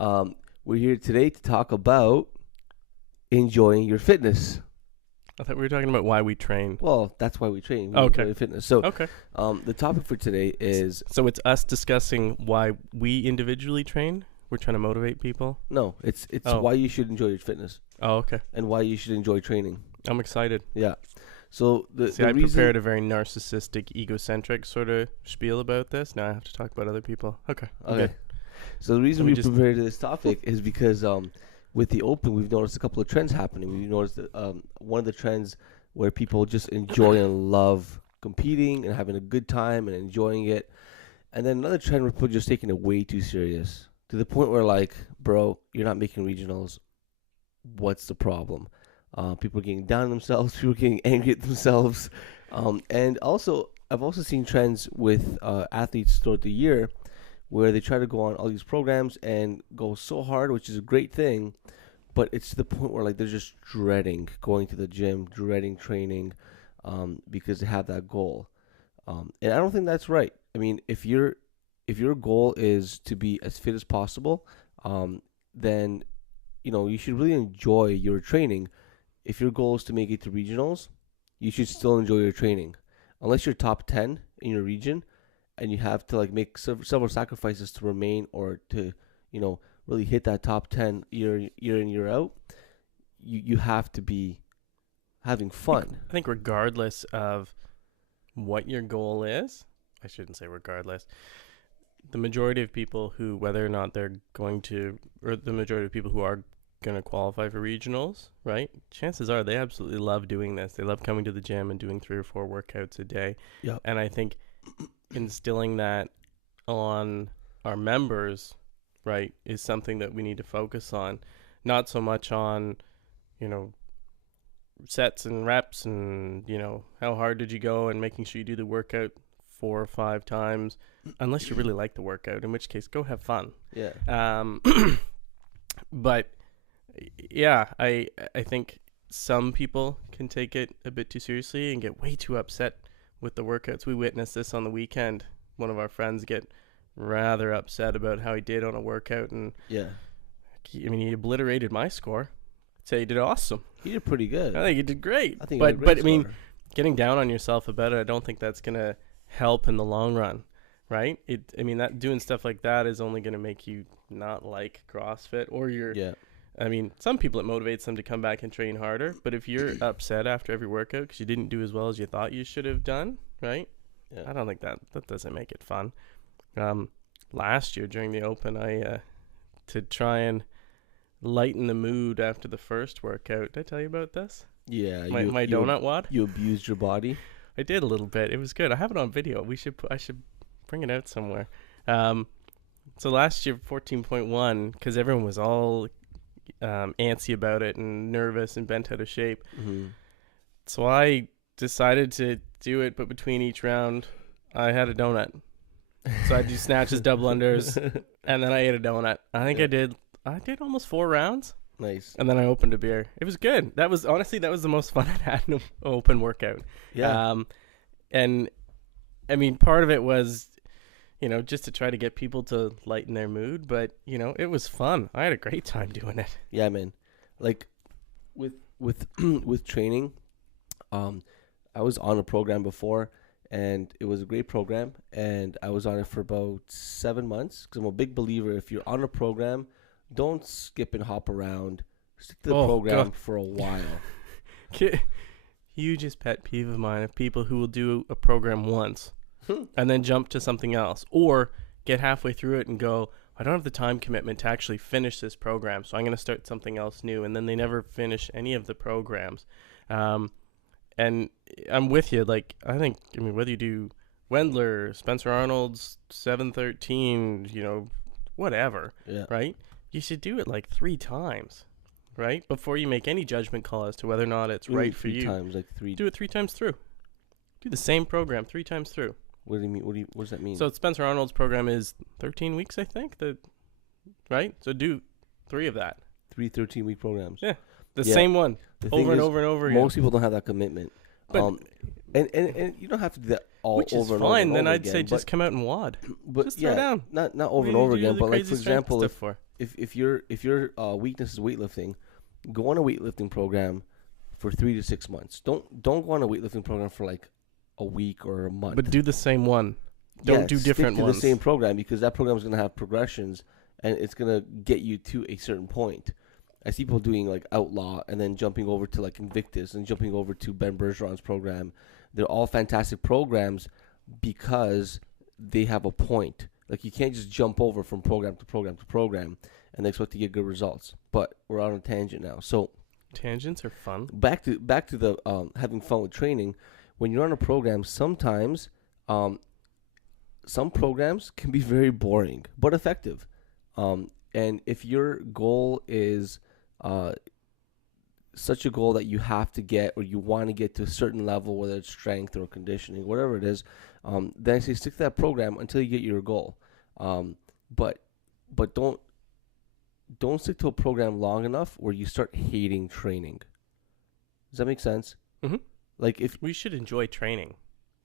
We're here today to talk about enjoying your fitness. I thought we were talking about why we train. Well, that's why we train. We Okay. enjoy fitness. So, Okay. the topic for today is So it's us discussing why we individually train. We're trying to motivate people. it's Oh. why you should enjoy your fitness Oh, okay. and why you should enjoy training. I'm excited. Yeah. So See, the I reason prepared a very narcissistic, egocentric sort of spiel about this. Now I have to talk about other people. Okay. Okay. So the reason Let me we just- prepared this topic is because with the Open, we've noticed a couple of trends happening. We've noticed that one of the trends where people just enjoy and love competing and having a good time and enjoying it, and then another trend where people are just taking it way too serious to the point where, like, bro, you're not making regionals. What's the problem? People are getting down on themselves. People are getting angry at themselves, and also I've also seen trends with athletes throughout the year where they try to go on all these programs and go so hard, which is a great thing, but it's to the point where, like, they're just dreading going to the gym, dreading training, because they have that goal, and I don't think that's right. I mean, if your goal is to be as fit as possible, then you should really enjoy your training. If your goal is to make it to regionals, you should still enjoy your training, unless you're top 10 in your region and you have to, like, make several sacrifices to remain or to really hit that top 10 year in, year out. You have to be having fun. I think regardless of what your goal is, I shouldn't say regardless, the majority of people who, whether or not they're going to, or the majority of people who are going to qualify for regionals, right? Chances are they absolutely love doing this. They love coming to the gym and doing 3 or 4 workouts a day. Yep. And I think instilling that on our members, right, is something that we need to focus on. Not so much on, sets and reps and, how hard did you go and making sure you do the workout 4 or 5 times, unless you really like the workout, in which case go have fun. Yeah. But yeah, I think some people can take it a bit too seriously and get way too upset with the workouts. We witnessed this on the weekend. One of our friends get rather upset about how he did on a workout, and Yeah. he obliterated my score. I'd say he did awesome. He did pretty good. I think he did great. I think. But I mean, getting down on yourself about it, I don't think that's gonna help in the long run, right? That doing stuff like that is only gonna make you not like CrossFit, or Yeah. Some people, it motivates them to come back and train harder. But if you're upset after every workout because you didn't do as well as you thought you should have done, right? Yeah. I don't think that doesn't make it fun. Last year during the Open, I to try and lighten the mood after the first workout. Did I tell you about this? Yeah. My donut wad? You abused your body. I did a little bit. It was good. I have it on video. I should bring it out somewhere. So last year, 14.1, because everyone was all antsy about it and nervous and bent out of shape. Mm-hmm. So I decided to do it, but between each round, I had a donut. So I do snatches, double unders, and then I ate a donut. I think I did almost 4 rounds. Nice. And then I opened a beer. It was good. That was the most fun I'd had in an open workout. Yeah. And part of it was, just to try to get people to lighten their mood, but it was fun. I had a great time doing it. Yeah, man. Like with with training, I was on a program before, and it was a great program, and I was on it for about 7 months, because I'm a big believer, if you're on a program, don't skip and hop around. Stick to the program God. for a while. Huge pet peeve of mine of people who will do a program once and then jump to something else, or get halfway through it and go, I don't have the time commitment to actually finish this program, so I'm going to start something else new, and then they never finish any of the programs. And I'm with you. Like, whether you do Wendler, Spencer Arnold's 713, whatever, Yeah. right? You should do it like 3 times, right? Before you make any judgment call as to whether or not it's right for you. 3 times, like 3. Do it 3 times through. Do the same program 3 times through. What do you mean? What does that mean? So Spencer Arnold's program is 13 weeks, I think. Right? So do 3 of that. 3 13-week programs. Yeah. The Yeah. same one. The thing Over and is, over and over again. most people don't have that commitment. But And you don't have to do that all which is over and fine. over Then and I'd over say again, just come out and WOD. but Just throw down. Not over What and do you over do again, the but like crazy for strength example, stuff if for? if your weakness is weightlifting, go on a weightlifting program for 3 to 6 months. Don't go on a weightlifting program for like a week or a month. But do the same one. Don't do different stick to ones. the same program, because that program is going to have progressions and it's going to get you to a certain point. I see people doing like Outlaw and then jumping over to like Invictus and jumping over to Ben Bergeron's program. They're all fantastic programs because they have a point. Like, you can't just jump over from program to program to program and expect to get good results. But we're on a tangent now. So tangents are fun. back to the having fun with training. When you're on a program, sometimes some programs can be very boring but effective. And if your goal is such a goal that you have to get, or you want to get to a certain level, whether it's strength or conditioning, whatever it is, then I say stick to that program until you get your goal. But don't stick to a program long enough where you start hating training. Does that make sense? Mm-hmm. Like, if we should enjoy training,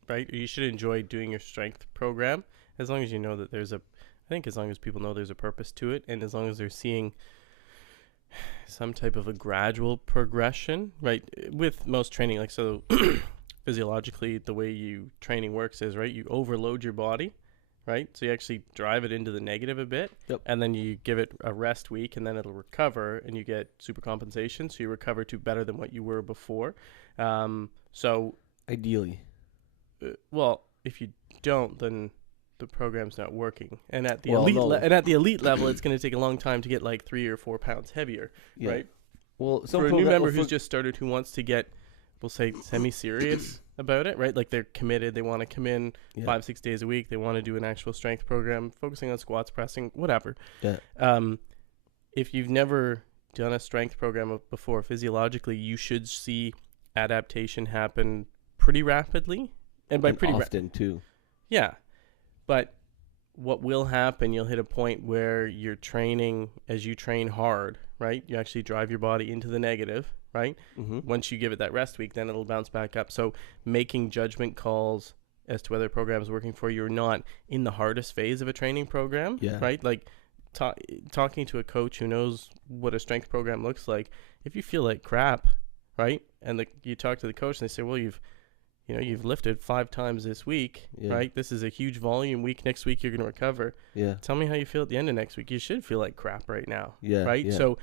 right? You should enjoy doing your strength program, as long as you know that there's a. I think as long as people know there's a purpose to it, and as long as they're seeing some type of a gradual progression, right? With most training, like, so physiologically, the way training works is, right, you overload your body, right? So you actually drive it into the negative a bit, Yep. and then you give it a rest week, and then it'll recover, and you get super compensation, so you recover to better than what you were before. So ideally, well, if you don't, then the program's not working. And at the elite level, it's going to take a long time to get like 3 or 4 pounds heavier, yeah. right? Well, For a new member who's just started, who wants to get, we'll say, semi-serious about it, right? Like, they're committed, they want to come in 5-6 days a week, they want to do an actual strength program, focusing on squats, pressing, whatever. Yeah. If you've never done a strength program before, physiologically, you should see adaptation happen pretty rapidly, and by pretty often too. Yeah. But what will happen, you'll hit a point where you're training, as you train hard, right? You actually drive your body into the negative, right? Mm-hmm. Once you give it that rest week, then it'll bounce back up. So making judgment calls as to whether a program is working for you or not in the hardest phase of a training program, right? Like talking to a coach who knows what a strength program looks like. If you feel like crap, right? And you talk to the coach and they say, well, you've lifted 5 times this week, right? This is a huge volume week. Next week, you're going to recover. Yeah. Tell me how you feel at the end of next week. You should feel like crap right now. Yeah. Right? Yeah. So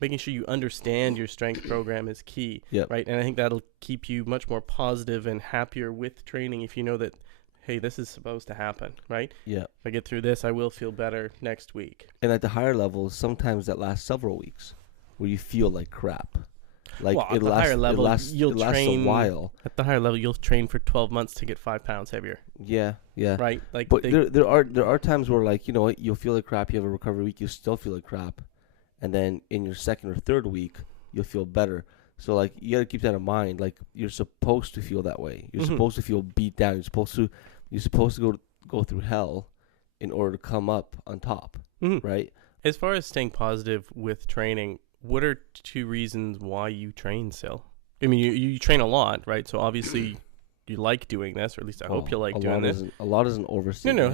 making sure you understand your strength program is key. Right? And I think that'll keep you much more positive and happier with training if you know that, hey, this is supposed to happen, right? Yeah. If I get through this, I will feel better next week. And at the higher levels, sometimes that lasts several weeks where you feel like crap. Like, well, at the higher level, you'll train a while. At the higher level, you'll train for 12 months to get 5 pounds heavier. Yeah, yeah. Right? Like, but there are times where, like, you know what, you'll feel like crap. You have a recovery week, you still feel like crap, and then in your second or third week, you'll feel better. So, like, you got to keep that in mind. Like, you're supposed to feel that way. You're supposed to feel beat down. You're supposed to go through hell in order to come up on top, right? As far as staying positive with training, what are 2 reasons why you train still? I mean, you train a lot, right? So obviously you like doing this, or at least I hope you like doing this. A lot isn't overstated. No,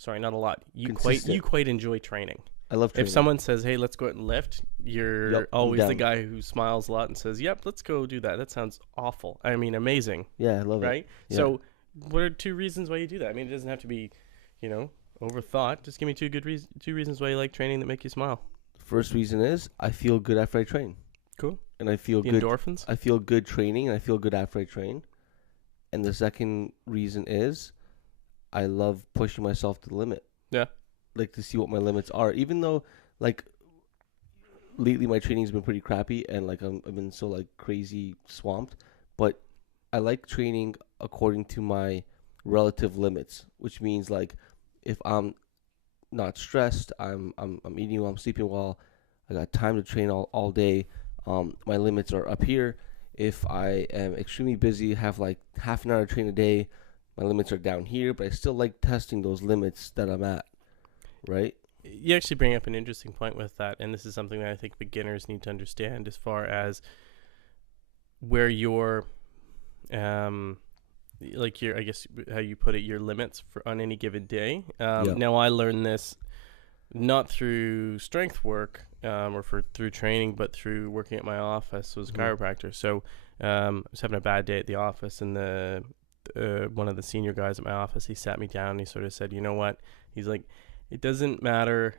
sorry, not a lot. You quite enjoy training. I love training. If someone says, hey, let's go out and lift, you're always the guy who smiles a lot and says, yep, let's go do that. That sounds awful. I mean, amazing. Yeah, I love it. Right? Yeah. So what are 2 reasons why you do that? I mean, it doesn't have to be, overthought. Just give me 2 reasons why you like training that make you smile. First reason is I feel good after I train. Cool. And I feel good. Endorphins? I feel good training, and I feel good after I train. And the second reason is I love pushing myself to the limit. Yeah. Like, to see what my limits are. Even though, like, lately my training's been pretty crappy, and, like, I've been so, like, crazy swamped. But I like training according to my relative limits, which means, like, if I'm not stressed, I'm eating well, I'm sleeping well, I got time to train all day, my limits are up here. If I am extremely busy, have like half an hour to train a day, my limits are down here, but I still like testing those limits that I'm at, right? You actually bring up an interesting point with that, and this is something that I think beginners need to understand as far as where your like your, I guess how you put it, your limits on any given day. Now I learned this not through strength work or through training, but through working at my office was a chiropractor. So I was having a bad day at the office, and one of the senior guys at my office, he sat me down and he sort of said, you know what? He's like, it doesn't matter.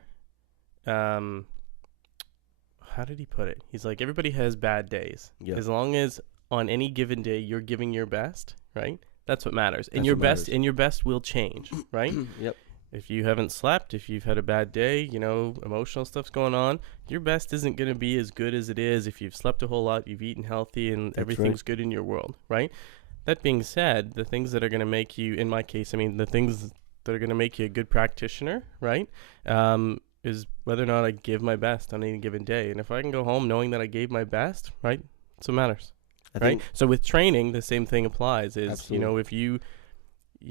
How did he put it? He's like, everybody has bad days. Yeah. As long as on any given day you're giving your best, right? That's what matters. And That's your what best matters. and your best will change, right? Yep. If you haven't slept, if you've had a bad day, you know, emotional stuff's going on, your best isn't going to be as good as it is if you've slept a whole lot, you've eaten healthy, and That's everything's right. good in your world, right? That being said, the things that are going to make you, in my case, I mean, the things that are going to make you a good practitioner, right, is whether or not I give my best on any given day. And if I can go home knowing that I gave my best, right, that's what matters, I right? think So with training, the same thing applies. Is Absolutely. you know, if you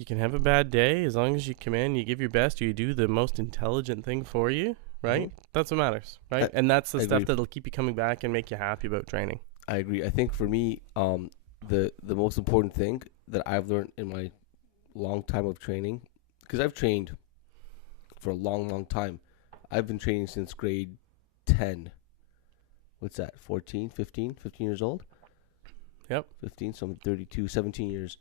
can have a bad day, as long as you come in, you give your best, you do the most intelligent thing for you, right? That's what matters, right? And that's the I stuff agree. that'll keep you coming back and make you happy about training. I agree. I think for me, the most important thing that I've learned in my long time of training, because I've trained for a long, long time. I've been training since grade 10. What's that? 14, 15 years old? Yep. 15, so I'm 32, 17 years.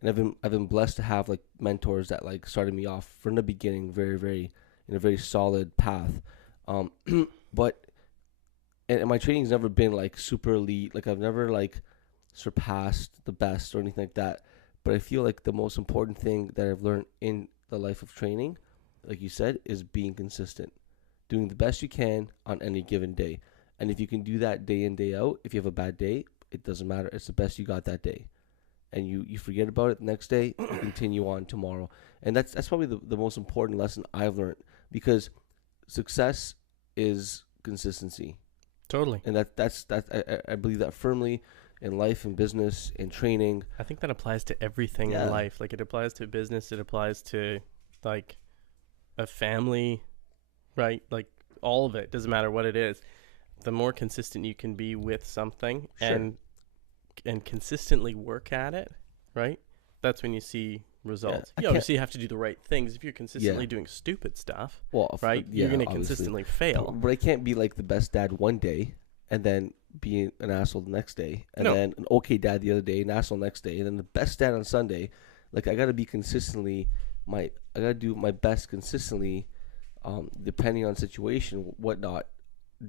And I've been blessed to have like mentors that like started me off from the beginning very, very in a very solid path. But and my training's never been like super elite. Like I've never like surpassed the best or anything like that. But I feel like the most important thing that I've learned in the life of training, like you said, is being consistent, doing the best you can on any given day. And if you can do that day in, day out, if you have a bad day, it doesn't matter. It's the best you got that day. And you forget about it the next day, you continue on tomorrow. And that's probably the most important lesson I've learned, because success is consistency. Totally. And I believe that firmly in life and business and training. I think that applies to everything Yeah. in life. Like it applies to business, it applies to like a family, right? Like all of it, doesn't matter what it is. The more consistent you can be with something Sure. and consistently work at it, right? That's when you see results. I You can't- obviously have to do the right things. If you're consistently Yeah. doing stupid stuff, Well, right, yeah, you're going to obviously. consistently fail. But I can't be like the best dad one day and then be an asshole the next day, and No. then an okay dad the other day, an asshole next day, and then the best dad on Sunday. Like I gotta be consistently I gotta do my best consistently, depending on situation, whatnot,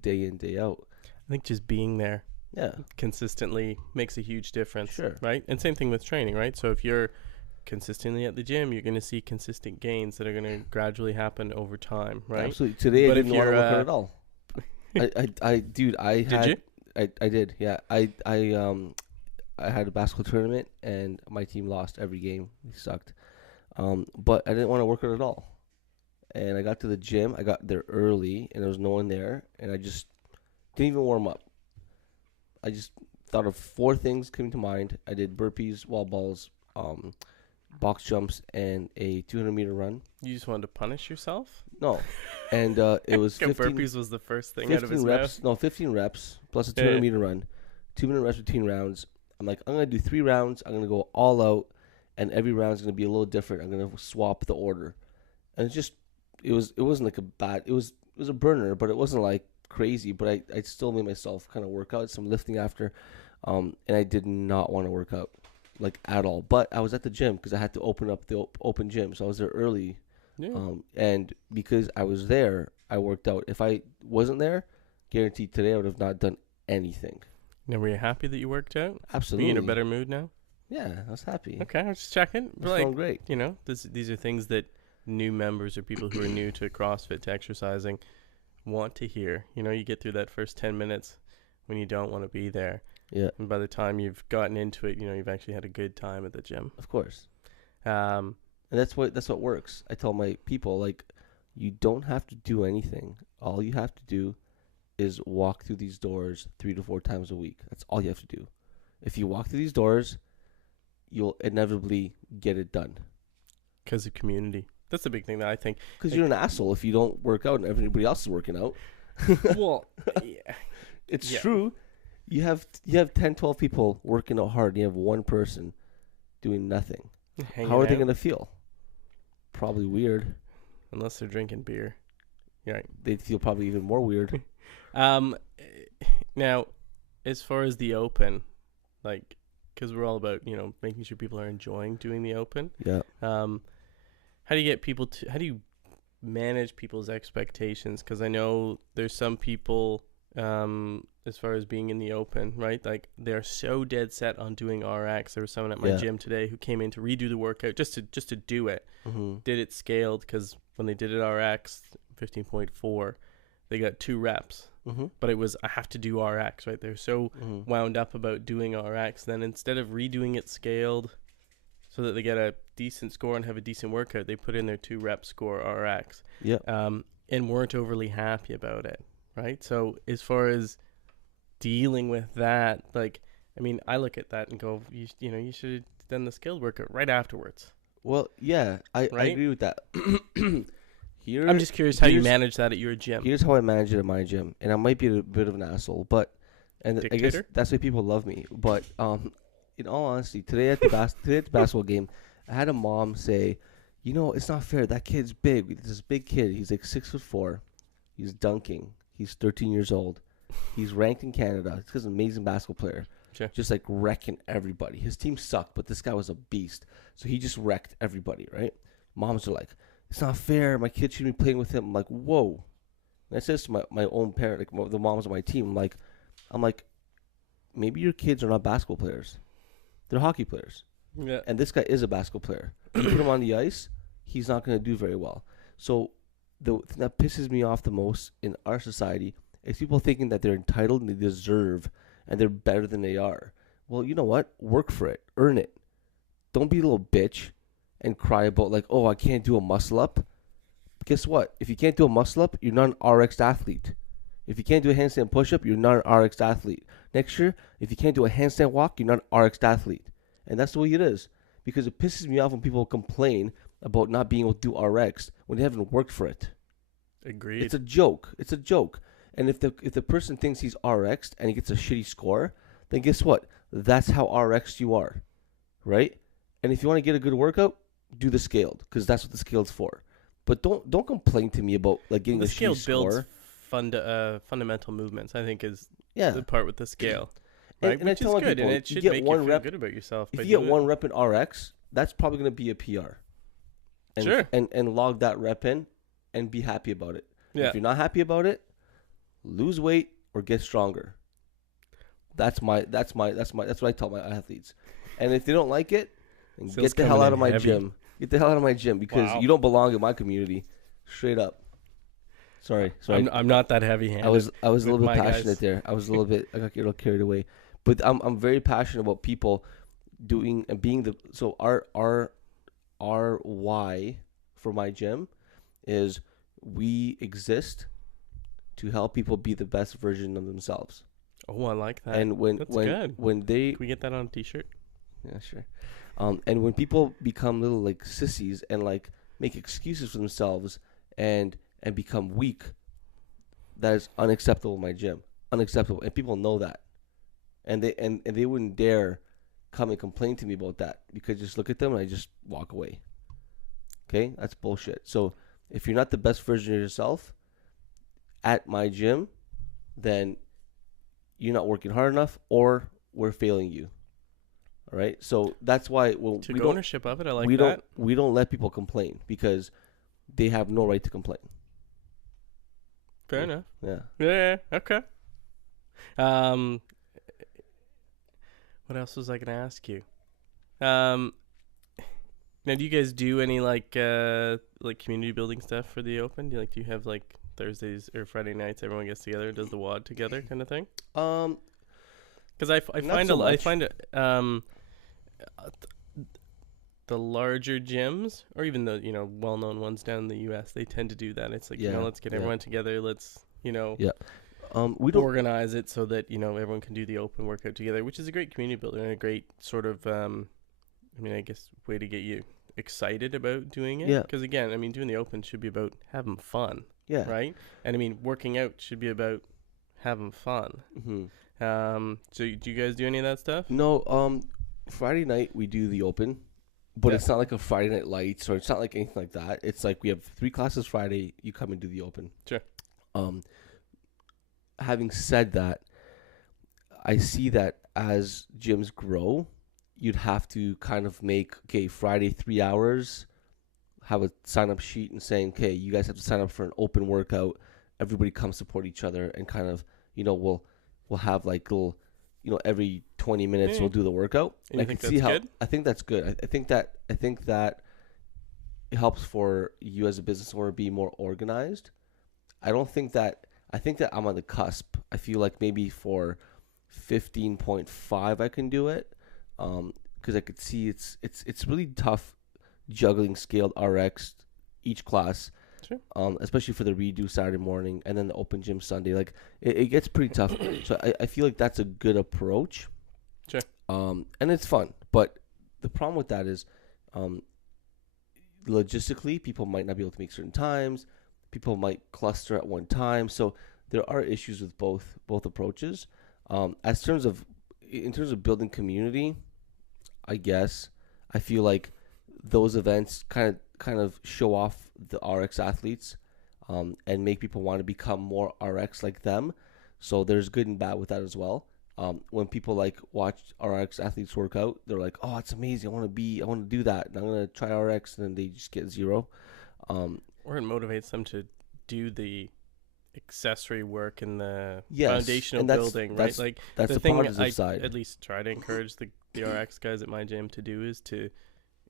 day in, day out. I think just being there Yeah, consistently makes a huge difference, Sure. right? And same thing with training, right? So if you're consistently at the gym, you're going to see consistent gains that are going to gradually happen over time, right? absolutely. Today But I if didn't want to you're, work out at all. I Did had, you? I did, yeah. I had a basketball tournament and my team lost every game. We sucked. But I didn't want to work out at all. And I got to the gym. I got there early and there was no one there. And I just didn't even warm up. I just thought of 4 things coming to mind. I did burpees, wall balls, box jumps, and a 200-meter run. You just wanted to punish yourself? No. And it was 15, Burpees was the first thing out of 15 his reps. mouth. No, 15 reps plus a Yeah. 200-meter run. 2-minute reps between rounds. I'm like, I'm going to do 3 rounds. I'm going to go all out. And every round's going to be a little different. I'm going to swap the order. And it wasn't like a bad, it was a burner, but it wasn't like crazy. But I still made myself kind of work out, some lifting after. And I did not want to work out like at all. But I was at the gym because I had to open up the open gym. So I was there early. Yeah. And because I was there, I worked out. If I wasn't there, guaranteed today I would have not done anything. Now, were you happy that you worked out? Are Absolutely. you in a better mood now? Yeah, I was happy. Okay, I was just checking. It But was feeling like, great. you know, these are things that new members or people who are new to CrossFit, to exercising, want to hear. You know, you get through that first 10 minutes when you don't want to be there. Yeah, And by the time you've gotten into it, you know, you've actually had a good time at the gym. of course. Um, And that's what works. I tell my people, like, you don't have to do anything. All you have to do is walk through these doors 3 to 4 times a week. That's all you have to do. If you walk through these doors, you'll inevitably get it done. because of community. That's the big thing that I think. Because you're an asshole if you don't work out and everybody else is working out. Well, yeah. It's Yeah. true. You have 10, 12 people working out hard and you have one person doing nothing. Hanging How are they out, going to feel? Probably weird. unless they're drinking beer. Right. they'd feel probably even more weird. Um, now, as far as the open, like, because we're all about making sure people are enjoying doing the open. Yeah. How do you get people to? How do you manage people's expectations? Because I know there's some people, as far as being in the open, right? Like they're so dead set on doing RX. There was someone at my gym today who came in to redo the workout just to do it. Mm-hmm. Did it scaled because when they did it RX 15.4, they got 2 reps. Mm-hmm. But it was I have to do RX, right? They're so wound up about doing RX. Then instead of redoing it scaled so that they get a decent score and have a decent workout, they put in their 2 rep score RX. Yeah. And weren't overly happy about it, right? So as far as dealing with that, like, I mean, I look at that and go, you should have done the scaled workout right afterwards. Well, yeah, I agree with that. I'm just curious how you manage that at your gym. Here's how I manage it at my gym, and I might be a bit of an asshole, but I guess that's why people love me. But in all honesty, today at the basketball game, I had a mom say, it's not fair. That kid's big. This big kid. He's like 6'4". He's dunking. He's 13 years old. He's ranked in Canada. He's an amazing basketball player. Sure. Just like wrecking everybody. His team sucked, but this guy was a beast. So he just wrecked everybody, right? Moms are like, it's not fair. My kid shouldn't be playing with him. I'm like, whoa. And I said to my own parent, like the moms on my team, I'm like, maybe your kids are not basketball players. They're hockey players. Yeah. And this guy is a basketball player. You put him on the ice, he's not going to do very well. So the thing that pisses me off the most in our society is people thinking that they're entitled and they deserve and they're better than they are. Well, you know what? Work for it. Earn it. Don't be a little bitch and cry about like, oh, I can't do a muscle up. Guess what? If you can't do a muscle up, you're not an RX athlete. If you can't do a handstand push-up, you're not an RX athlete. Next year, if you can't do a handstand walk, you're not an RX athlete. And that's the way it is. Because it pisses me off when people complain about not being able to do RX when they haven't worked for it. Agreed. It's a joke. It's a joke. And if the person thinks he's RX'd and he gets a shitty score, then guess what? That's how RX'd you are. Right? And if you want to get a good workout, do the scaled, because that's what the scaled's for. But don't complain to me about like getting a shitty score. Builds fundamental movements, I think, is the part with the scale. Right? And which I tell is good, people, and it should make you feel good about yourself. If you get 1 rep in RX, that's probably going to be a PR. And, sure. And log that rep in and be happy about it. Yeah. If you're not happy about it, lose weight or get stronger. That's what I tell my athletes. And if they don't like it, then get the hell out of my gym. Get the hell out of my gym, because you don't belong in my community. Straight up. Sorry. I'm not that heavy-handed. I was a little bit passionate there. I got a little carried away. But I'm very passionate about people doing and being so our why for my gym is we exist to help people be the best version of themselves. Oh, I like that. And when they can we get that on a t-shirt? Yeah, sure. And when people become little like sissies and like make excuses for themselves and become weak, that is unacceptable in my gym. Unacceptable. And people know that. And they wouldn't dare come and complain to me about that, because just look at them and I just walk away. Okay? That's bullshit. So if you're not the best version of yourself at my gym, then you're not working hard enough, or we're failing you. All right? So that's why Took ownership of it. I like that. We don't let people complain, because they have no right to complain. Fair enough. Yeah. Yeah. Okay. What else was I going to ask you? Now, do you guys do any like community building stuff for the Open? Do you have like Thursdays or Friday nights everyone gets together, does the WOD together kind of thing? Because I find the larger gyms, or even the well-known ones down in the U.S., they tend to do that. It's like let's get everyone together. Let's we don't organize it so that everyone can do the Open workout together, which is a great community builder and a great sort of I guess way to get you excited about doing it. Yeah. Because again, doing the Open should be about having fun. Yeah. Right. And working out should be about having fun. Mm-hmm. So do you guys do any of that stuff? No. Friday night we do the Open. but it's not like a Friday Night Lights, or it's not like anything like that. It's like we have 3 classes Friday. You come and do the open. Sure. Having said that, I see that as gyms grow, you'd have to kind of make, okay, Friday 3 hours, have a sign up sheet and saying, okay, you guys have to sign up for an open workout. Everybody come support each other, and kind of, we'll have like little, every 20 minutes we'll do the workout. And you think that's good? I think that's good. I think that it helps for you as a business owner be more organized. I think that I'm on the cusp. I feel like maybe for 15.5 I can do it, because I could see it's really tough juggling scaled RX each class. Sure. Especially for the redo Saturday morning and then the open gym Sunday. Like it gets pretty tough. So I feel like that's a good approach. Sure. And it's fun, but the problem with that is, logistically, people might not be able to make certain times. People might cluster at one time. So there are issues with both approaches. In terms of building community, I guess I feel like those events kind of show off the RX athletes, and make people want to become more RX like them. So there's good and bad with that as well. When people like watch RX athletes work out, they're like, "Oh, it's amazing! I want to do that. And I'm gonna try RX," and then they just get 0. Or it motivates them to do the accessory work and the Yes, foundational and that's- building, that's- right? Like that's the thing positive I side. at least try to encourage the RX guys at my gym to do is to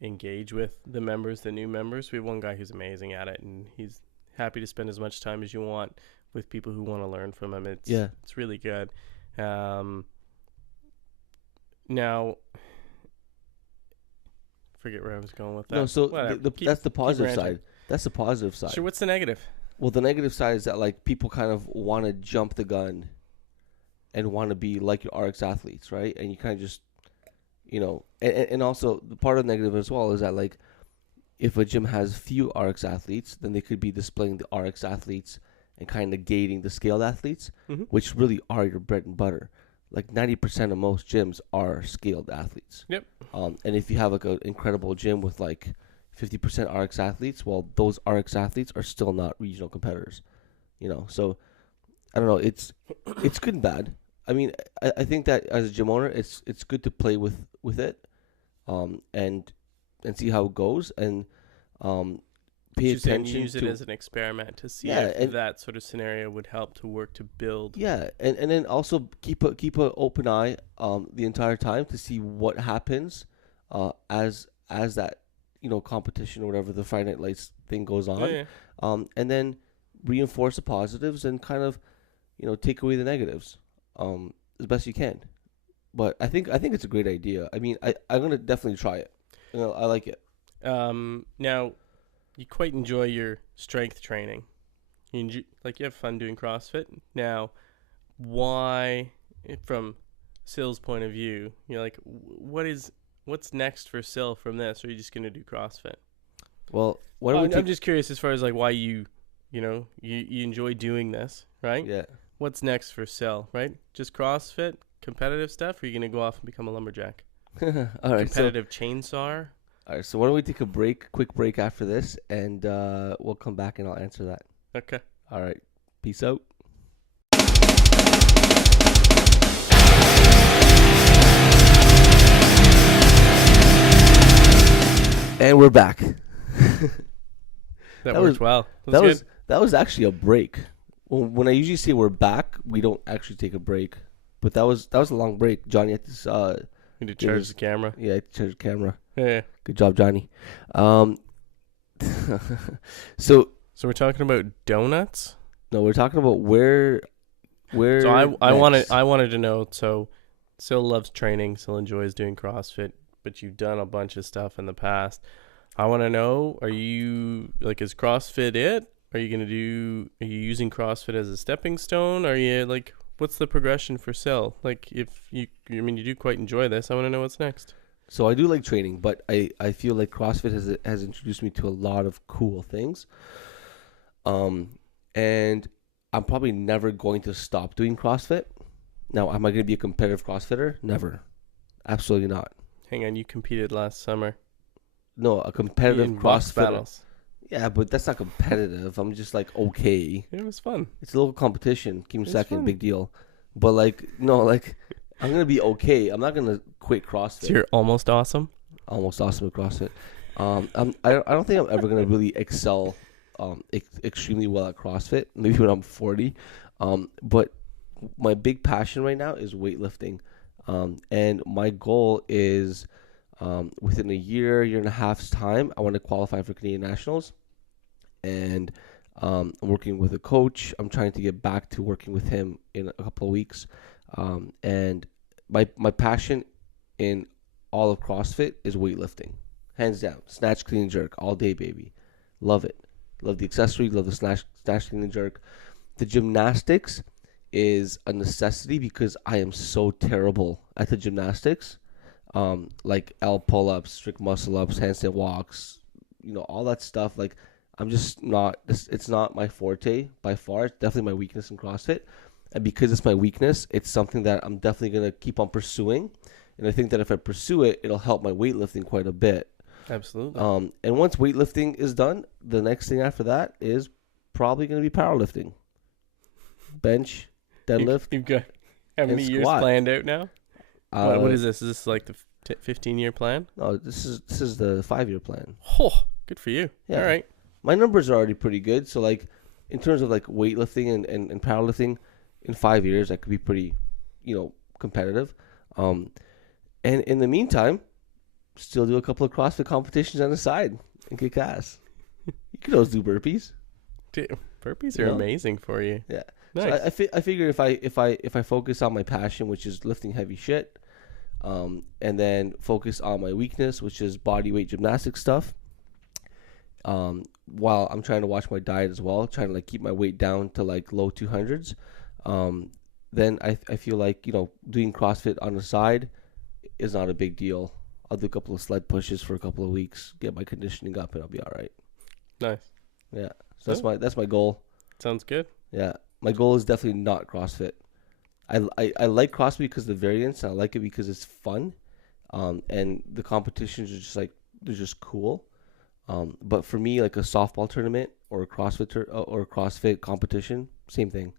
engage with the members, the new members. We have one guy who's amazing at it, and he's happy to spend as much time as you want with people who want to learn from him. It's really good. Now, forget where I was going with that. No, so Whatever. that's the positive ranting. side. That's the positive side. Sure, what's the negative? Well, the negative side is that like people kind of want to jump the gun and want to be like your RX athletes, right? And you kind of just, and also the part of the negative as well is that like if a gym has few RX athletes, then they could be displaying the RX athletes and kind of negating the scaled athletes, which really are your bread and butter. Like 90% of most gyms are scaled athletes. Yep. And if you have like an incredible gym with like 50% RX athletes, well, those RX athletes are still not regional competitors, So I don't know. It's good and bad. I mean, I think that as a gym owner, it's good to play with it, and see how it goes, and pay attention. Use it as an experiment to see Yeah, if and- that sort of scenario would help to work to build. Yeah, and then also keep an open eye the entire time to see what happens as that competition or whatever the Friday Night Lights thing goes on. Yeah. And then reinforce the positives and kind of take away the negatives as best you can. But I think it's a great idea. I mean, I'm gonna definitely try it. I like it. Now, you quite enjoy your strength training. You have fun doing CrossFit. Now, why, from Sil's point of view, what's next for Sil from this? Or are you just gonna do CrossFit? Well, I'm just curious as far as like why you enjoy doing this, right? Yeah. What's next for Sil, right? Just CrossFit, competitive stuff, or are you gonna go off and become a lumberjack? All right. Competitive chainsaw. All right. So why don't we take a quick break after this, and we'll come back and I'll answer that. Okay. All right. Peace out. And we're back. That That worked was- well. That was actually a break. When I usually say we're back, we don't actually take a break. But that was a long break. Johnny had to Need to charge the camera. yeah, had to charge the camera. Yeah. Good job, Johnny. So So we're talking about donuts. no, we're talking about where. So I next. wanted to know. So Sil loves training. Sil enjoys doing CrossFit, but you've done a bunch of stuff in the past. I want to know: is CrossFit it? Are you using CrossFit as a stepping stone? Are you like, what's the progression for Sil? Like, if you do quite enjoy this. I want to know what's next. So I do like training, but I feel like CrossFit has introduced me to a lot of cool things. And I'm probably never going to stop doing CrossFit. Now, am I going to be a competitive CrossFitter? Never. Absolutely not. Hang on, you competed last summer. No, a competitive In box CrossFitter. battles. Yeah, but that's not competitive. I'm just like okay. It was fun. It's a little competition. Keep him It's second, fun. big deal. But like no, like I'm gonna be okay. I'm not gonna quit So CrossFit. you're almost awesome. Almost awesome at CrossFit. I don't think I'm ever gonna really excel extremely well at CrossFit. Maybe when I'm 40. But my big passion right now is weightlifting. And my goal is within a year and a half's time, I want to qualify for Canadian Nationals. And I'm working with a coach. I'm trying to get back to working with him in a couple of weeks. And my passion in all of CrossFit is weightlifting. Hands down. Snatch, clean, and jerk. All day, baby. Love it. Love the accessory. Love the snatch, clean, and jerk. The gymnastics is a necessity because I am so terrible at the gymnastics. Like L pull-ups, strict muscle-ups, handstand walks, all that stuff. Like, I'm just not, it's not my forte by far. It's definitely my weakness in CrossFit. And because it's my weakness, it's something that I'm definitely going to keep on pursuing. And I think that if I pursue it, it'll help my weightlifting quite a bit. Absolutely. And once weightlifting is done, the next thing after that is probably going to be powerlifting. Bench, deadlift, You've got how many and years squat. planned out now? What is this? Is this like the 15-year plan? No, this is the 5-year plan. Oh, good for you. Yeah. All right. My numbers are already pretty good. So like, in terms of like weightlifting and powerlifting, in 5 years I could be pretty, competitive. And in the meantime, still do a couple of CrossFit competitions on the side and kick ass. You can always do burpees. Dude, burpees are amazing for you. Yeah. Nice. So I figure if I focus on my passion, which is lifting heavy shit, and then focus on my weakness, which is body weight gymnastics stuff, while I'm trying to watch my diet as well, trying to like keep my weight down to like low 200s, then I feel like doing CrossFit on the side is not a big deal. I'll do a couple of sled pushes for a couple of weeks, get my conditioning up, and I'll be all right. Nice. Yeah. So that's my goal. Sounds good. Yeah. My goal is definitely not CrossFit. I like CrossFit because of the variance, and I like it because it's fun. And the competitions are just like, they're just cool. But for me, like a softball tournament or a CrossFit competition, same thing.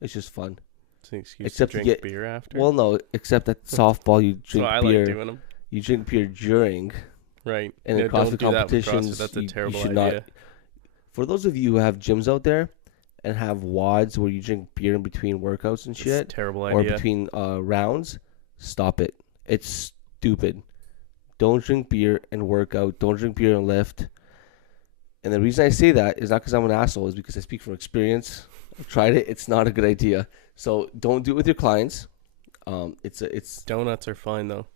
It's just fun. It's an excuse Except to to drink get- beer after. Well, no, except at softball you so drink I beer. like doing them. You drink beer during, Right. and in No, don't CrossFit do that with competitions, CrossFit. That's a you terrible should idea. not. For those of you who have gyms out there and have WODs where you drink beer in between workouts and It's a shit, terrible or idea. between rounds, stop it. It's stupid. Don't drink beer and work out. Don't drink beer and lift. And the reason I say that is not because I'm an asshole. Is because I speak from experience. I've tried it. It's not a good idea. So don't do it with your clients. It's Donuts are fine though.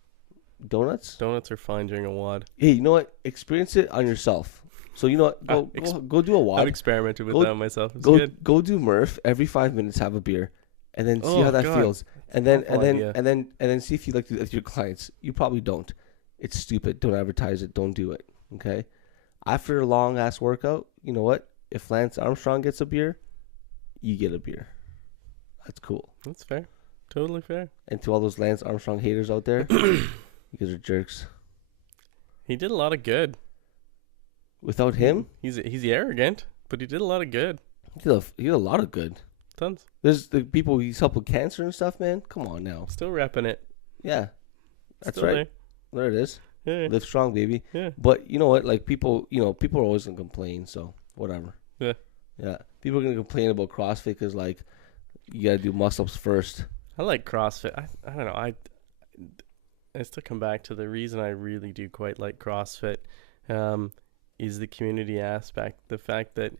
donuts. Donuts are fine during a WOD. Hey, you know what? Experience it on yourself. So you know what? Go do a I've WOD. experimented with Go- that myself. It's good. Go do Murph every 5 minutes. Have a beer, and then see Oh, how that God. feels. And then Awful idea. and then see if you like to do that with your clients. You probably don't. It's stupid. Don't advertise it. Don't do it. Okay. After a long ass workout, you know what? If Lance Armstrong gets a beer, you get a beer. That's cool. That's fair. Totally fair. And to all those Lance Armstrong haters out there, you guys are jerks. He did a lot of good. Without him, He's arrogant, but he did a lot of good. he did a lot of good. Tons. There's the people he's helped with cancer and stuff, man. Come on now. Still repping it. Yeah, that's Still right. There it is. there. Yeah. Live strong, baby. Yeah. But you know what? Like people are always gonna complain. So whatever. Yeah. Yeah. People are gonna complain about CrossFit because like you gotta do muscle ups first. I like CrossFit. I don't know. I still come back to the reason I really do quite like CrossFit is the community aspect. The fact that,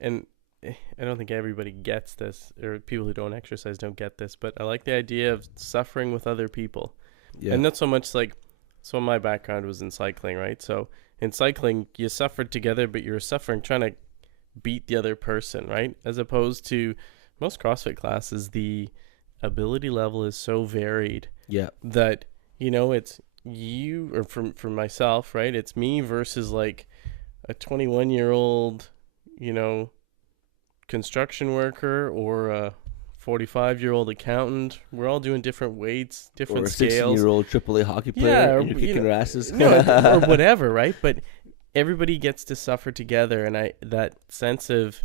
and I don't think everybody gets this, or people who don't exercise don't get this, but I like the idea of suffering with other people. Yeah. And not so much like, so my background was in cycling, right? So in cycling, you suffered together, but you were suffering trying to beat the other person, right? As opposed to most CrossFit classes, the ability level is so varied Yeah. that, it's you, or for myself, right? It's me versus like a 21-year-old, construction worker, or a 45-year-old accountant. We're all doing different weights, Or different a scales. 16-year-old AAA hockey player, Yeah, and you're kicking their asses. no, or whatever, right? But everybody gets to suffer together, and that sense of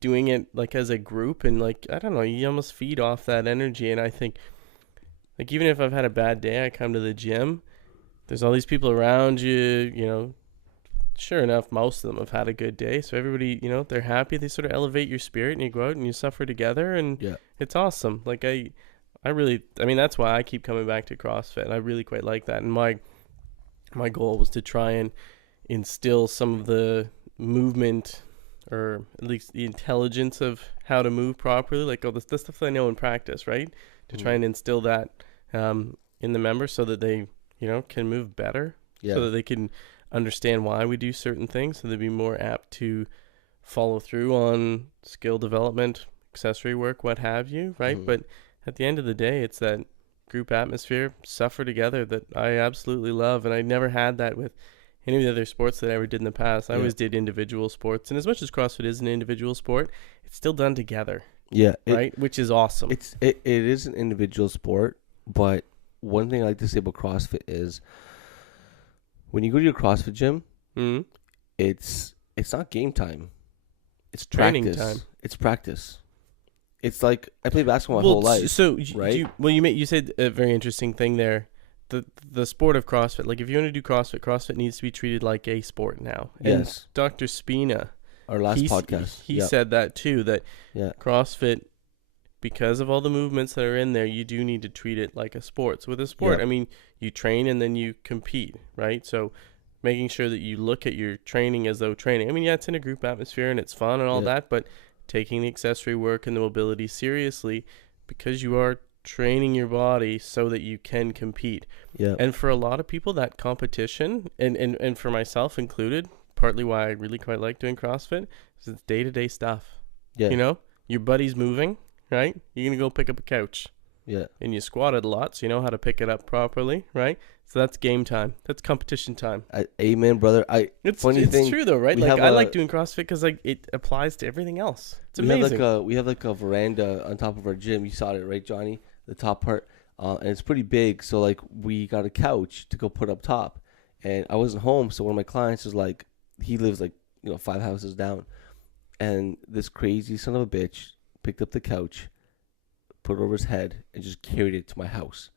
doing it like as a group, and like I don't know, you almost feed off that energy. And I think, like, even if I've had a bad day, I come to the gym. There's all these people around you, you know. Sure enough, most of them have had a good day, so everybody, you know, they're happy. They sort of elevate your spirit, and you go out and you suffer together, and Yeah. it's awesome. Like I really, I mean, that's why I keep coming back to CrossFit, and I really quite like that. And my goal was to try and instill some of the movement, or at least the intelligence of how to move properly, like all the stuff that I know in practice, right? To try and instill that in the members so that they, you know, can move better, Yeah. so that they can understand why we do certain things, so they'd be more apt to follow through on skill development, accessory work, what have you, right? Mhm. But at the end of the day, it's that group atmosphere, suffer together, that I absolutely love. And I never had that with any of the other sports that I ever did in the past. I always did individual sports, and as much as CrossFit is an individual sport, it's still done together, Yeah. right? Which is awesome. It is an individual sport, but one thing I like to say about CrossFit is when you go to your CrossFit gym, Mhm. it's not game time. It's Training practice. time. It's practice. It's like I played basketball my whole life. So right? you said a very interesting thing there. The sport of CrossFit, like if you want to do CrossFit needs to be treated like a sport now. And Yes. Dr. Spina, Our last podcast. he Yep. said that too, that Yeah. CrossFit, because of all the movements that are in there, you do need to treat it like a sport. So with a sport, Yeah. I mean, you train and then you compete, right? So making sure that you look at your training as though training. I mean, yeah, it's in a group atmosphere and it's fun and all Yeah. that, but taking the accessory work and the mobility seriously, because you are training your body so that you can compete. Yeah. And for a lot of people, that competition, and for myself included, partly why I really quite like doing CrossFit, is it's day-to-day stuff. Yeah. You know, your buddy's moving, right? You're going to go pick up a couch. Yeah. And you squatted a lot, so you know how to pick it up properly, right? So that's game time. That's competition time. Amen, brother. It's Funny it's thing, true though, right? we Like have I a- like doing CrossFit because like it applies to everything else. It's we amazing. have like a veranda on top of our gym. You saw it, right, Johnny? The top part, and it's pretty big. So like we got a couch to go put up top, and I wasn't home, so one of my clients was like, he lives like 5 houses down, and this crazy son of a bitch picked up the couch, put it over his head, and just carried it to my house.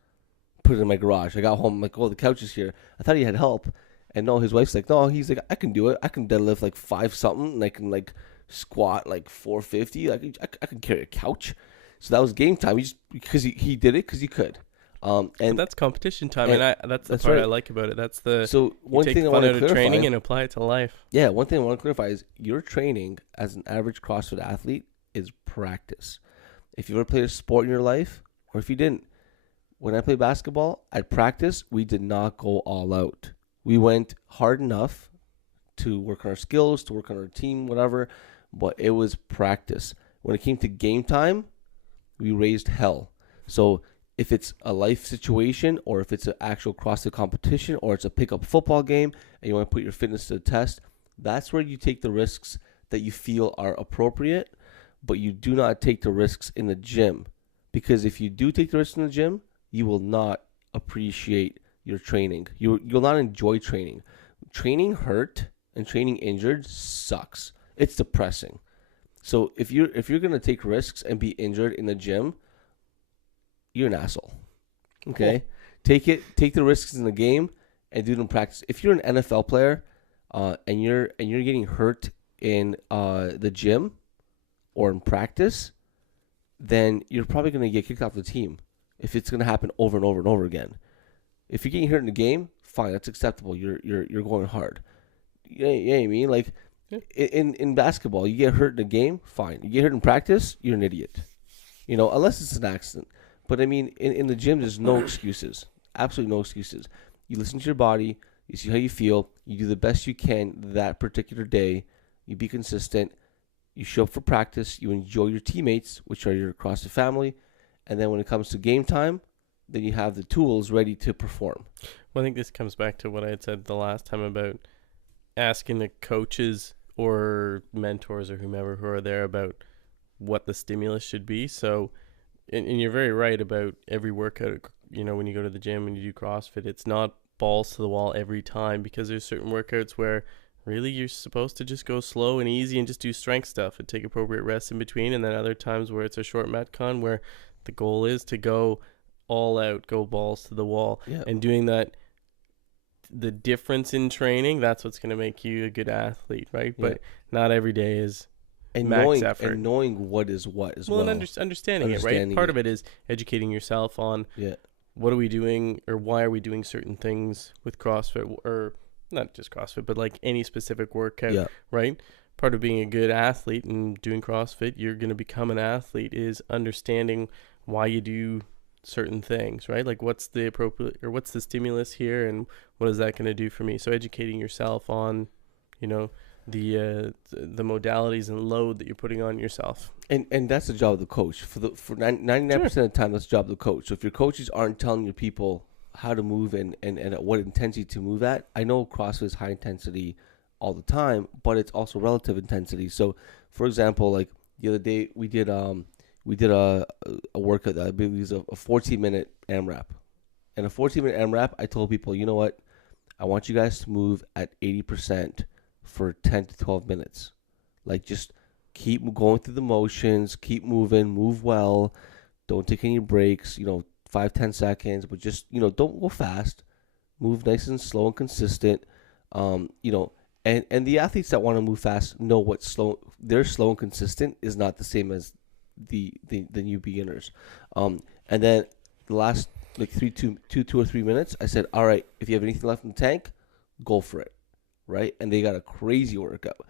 Put it in my garage. I got home, I'm like, oh, the couch is here. I thought he had help. And no, his wife's like, no, he's like, I can do it. I can deadlift like 5 something, and I can like squat like 450. I can carry a couch. So that was game time. Because he did it because he could. But And that's competition time, and and that's the that's part I right. like about it. That's the so you one take thing the I fun want out to of clarify. training and apply it to life. Yeah, one thing I want to clarify is your training as an average CrossFit athlete is practice. If you ever played a sport in your life, or if you didn't, when I played basketball, at practice, we did not go all out. We went hard enough to work on our skills, to work on our team, whatever, but it was practice. When it came to game time, we raised hell. So if it's a life situation, or if it's an actual CrossFit competition, or it's a pickup football game, and you want to put your fitness to the test, that's where you take the risks that you feel are appropriate, but you do not take the risks in the gym. Because if you do take the risks in the gym, you will not appreciate your training. You'll not enjoy training. Training hurt and training injured sucks. It's depressing. So if you're gonna take risks and be injured in the gym, you're an asshole. Okay? Take the risks in the game and do them in practice. If you're an NFL player, and you're getting hurt in the gym or in practice, then you're probably gonna get kicked off the team if it's gonna happen over and over and over again. If you're getting hurt in the game, fine, that's acceptable. You're going hard. You know what I mean? Like Yeah. in basketball, you get hurt in the game, fine. You get hurt in practice, you're an idiot. Unless it's an accident. But I mean, in the gym, there's no excuses. Absolutely no excuses. You listen to your body. You see how you feel. You do the best you can that particular day. You be consistent. You show up for practice. You enjoy your teammates, which are your CrossFit family. And then when it comes to game time, then you have the tools ready to perform. Well, I think this comes back to what I had said the last time about asking the coaches or mentors or whomever who are there about what the stimulus should be. So, and you're very right about every workout. You know, when you go to the gym and you do CrossFit, it's not balls to the wall every time, because there's certain workouts where really you're supposed to just go slow and easy and just do strength stuff and take appropriate rest in between. And then other times where it's a short Metcon where the goal is to go all out, go balls to the wall. Yeah. And doing that, the difference in training, that's what's going to make you a good athlete, right? Yeah. But not every day is And max effort. and knowing what is what as well. And understanding it, right? Part of it is educating yourself on what are we doing, or why are we doing certain things with CrossFit, or not just CrossFit, but like any specific workout, right? Part of being a good athlete and doing CrossFit, you're going to become an athlete, is understanding why you do certain things, right? Like what's the appropriate, or what's the stimulus here, and what is that going to do for me? So educating yourself on, you know, the modalities and load that you're putting on yourself. And that's the job of the coach. For 99% of the time, that's the job of the coach. So if your coaches aren't telling your people how to move and at what intensity to move at, I know CrossFit is high intensity all the time, but it's also relative intensity. So, for example, like the other day, we did a workout that I believe was a 14-minute AMRAP. And a 14-minute AMRAP, I told people, you know what? I want you guys to move at 80% for 10 to 12 minutes. Like, just keep going through the motions, keep moving, move well. Don't take any breaks, 5-10 seconds, but just, don't go fast. Move nice and slow and consistent. And the athletes that want to move fast know what they're slow and consistent is not the same as the new beginners. And then the last like 2 or 3 minutes, I said, all right, if you have anything left in the tank, go for it. Right? And they got a crazy workout,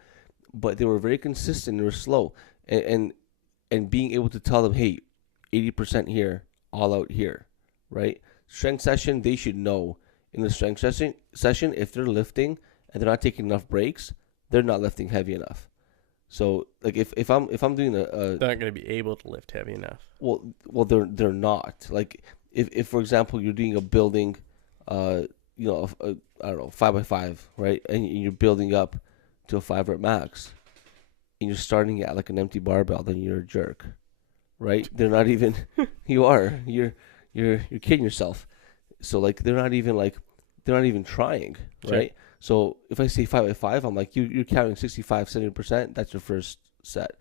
but they were very consistent. They were slow, and being able to tell them, hey, 80% here, all out here, right? Strength session, they should know in the strength session if they're lifting and they're not taking enough breaks, they're not lifting heavy enough. So like if I'm doing they're not going to be able to lift heavy enough. Well they're not. Like if for example you're doing a building, I don't know, 5x5, right? And you're building up to a 5 rep max, and you're starting at like an empty barbell, then you're a jerk, right? They're not even. You're kidding yourself. So like they're not even trying, right? Sure. So if I say 5x5, I'm like you're counting 65-70%. That's your first set.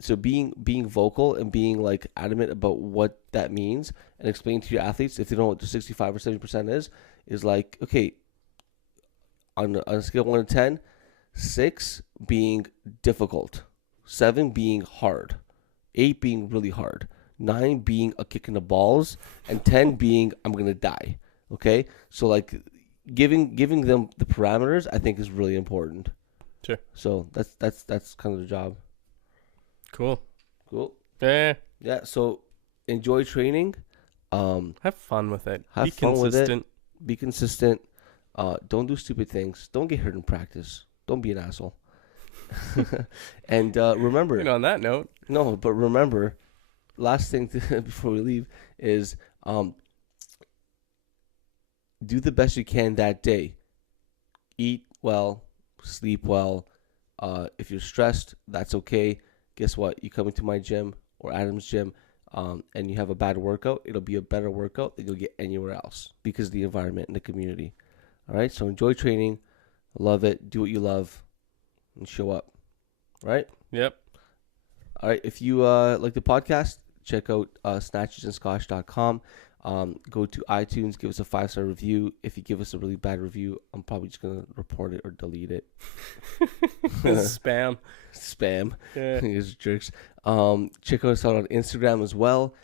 So being vocal and being like adamant about what that means and explaining to your athletes if they don't know what the 65 or 70% is like, okay, on a scale of 1 to 10, 6 being difficult, 7 being hard, 8 being really hard, 9 being a kick in the balls, and 10 being I'm gonna die. Okay, so like giving them the parameters, I think is really important. Sure. So that's kind of the job. Cool. Yeah. So enjoy training. Have fun with it. Be consistent. Be consistent. Don't do stupid things. Don't get hurt in practice. Don't be an asshole. And remember. On that note. No, but remember, last thing before we leave is do the best you can that day. Eat well, sleep well. If you're stressed, that's okay. Guess what? You come into my gym or Adam's gym, and you have a bad workout, it'll be a better workout than you'll get anywhere else because of the environment and the community. All right? So enjoy training. Love it. Do what you love and show up. Right? Yep. All right. If you like the podcast, check out snatchesandscotch.com. Go to iTunes, give us a 5-star review. If you give us a really bad review, I'm probably just going to report it or delete it. Spam. Yeah. These jerks. Check us out on Instagram as well.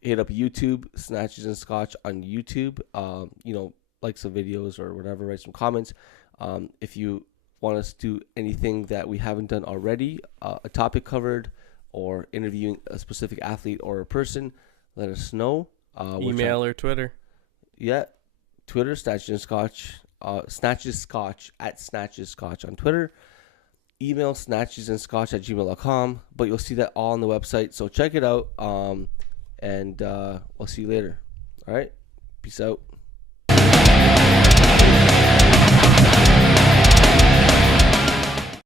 Hit up YouTube, Snatches and Scotch on YouTube. Like some videos or whatever, write some comments. If you want us to do anything that we haven't done already, a topic covered, or interviewing a specific athlete or a person, let us know. Email or Twitter. Yeah. Twitter, Snatches and Scotch. Snatches Scotch at Snatches Scotch on Twitter. Email snatchesandscotch@gmail.com. But you'll see that all on the website. So check it out. And we'll see you later. All right. Peace out.